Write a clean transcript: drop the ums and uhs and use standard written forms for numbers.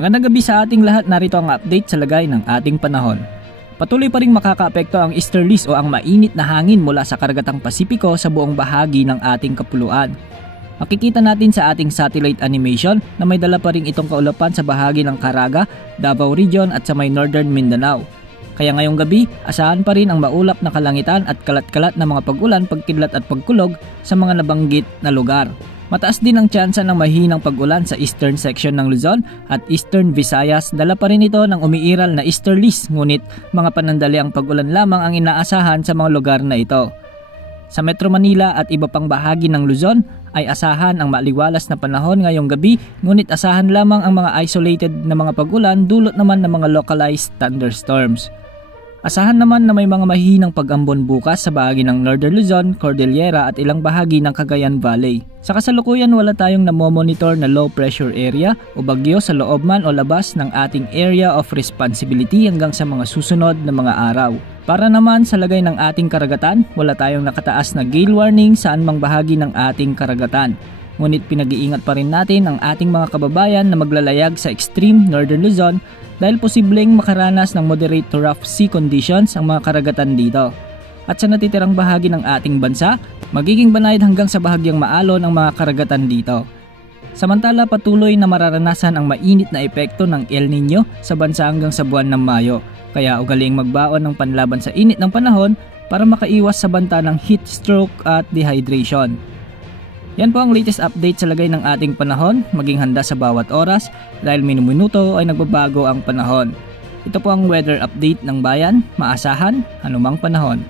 Magandang gabi sa ating lahat, narito ang update sa lagay ng ating panahon. Patuloy pa ring makakaapekto ang easterlies o ang mainit na hangin mula sa karagatang Pasipiko sa buong bahagi ng ating kapuluan. Makikita natin sa ating satellite animation na may dala pa rin itong kaulapan sa bahagi ng Caraga, Davao Region at sa may Northern Mindanao. Kaya ngayong gabi, asahan pa rin ang maulap na kalangitan at kalat-kalat na mga pag-ulan, pagkidlat at pagkulog sa mga nabanggit na lugar. Mataas din ang tsansa ng mahinang pag-ulan sa eastern section ng Luzon at eastern Visayas. Dala pa rin ito ng umiiral na easterlies, ngunit mga panandaliang pag-ulan lamang ang inaasahan sa mga lugar na ito. Sa Metro Manila at iba pang bahagi ng Luzon ay asahan ang maliwalas na panahon ngayong gabi, ngunit asahan lamang ang mga isolated na mga pag-ulan dulot naman ng mga localized thunderstorms. Asahan naman na may mga mahinang pag-ambon bukas sa bahagi ng Northern Luzon, Cordillera at ilang bahagi ng Cagayan Valley. Sa kasalukuyan wala tayong namomonitor na low pressure area o bagyo sa loob man o labas ng ating area of responsibility hanggang sa mga susunod na mga araw. Para naman sa lagay ng ating karagatan, wala tayong nakataas na gale warning saan mang bahagi ng ating karagatan. Ngunit pinag-iingat pa rin natin ang ating mga kababayan na maglalayag sa extreme Northern Luzon dahil posibleng makaranas ng moderate to rough sea conditions ang mga karagatan dito. At sa natitirang bahagi ng ating bansa, magiging banayad hanggang sa bahagyang maalon ang mga karagatan dito. Samantala patuloy na mararanasan ang mainit na epekto ng El Nino sa bansa hanggang sa buwan ng Mayo, kaya ugaliing magbaon ng panlaban sa init ng panahon para makaiwas sa banta ng heat stroke at dehydration. Yan po ang latest update sa lagay ng ating panahon. Maging handa sa bawat oras dahil minuminuto ay nagbabago ang panahon. Ito po ang weather update ng bayan, maasahan anumang panahon.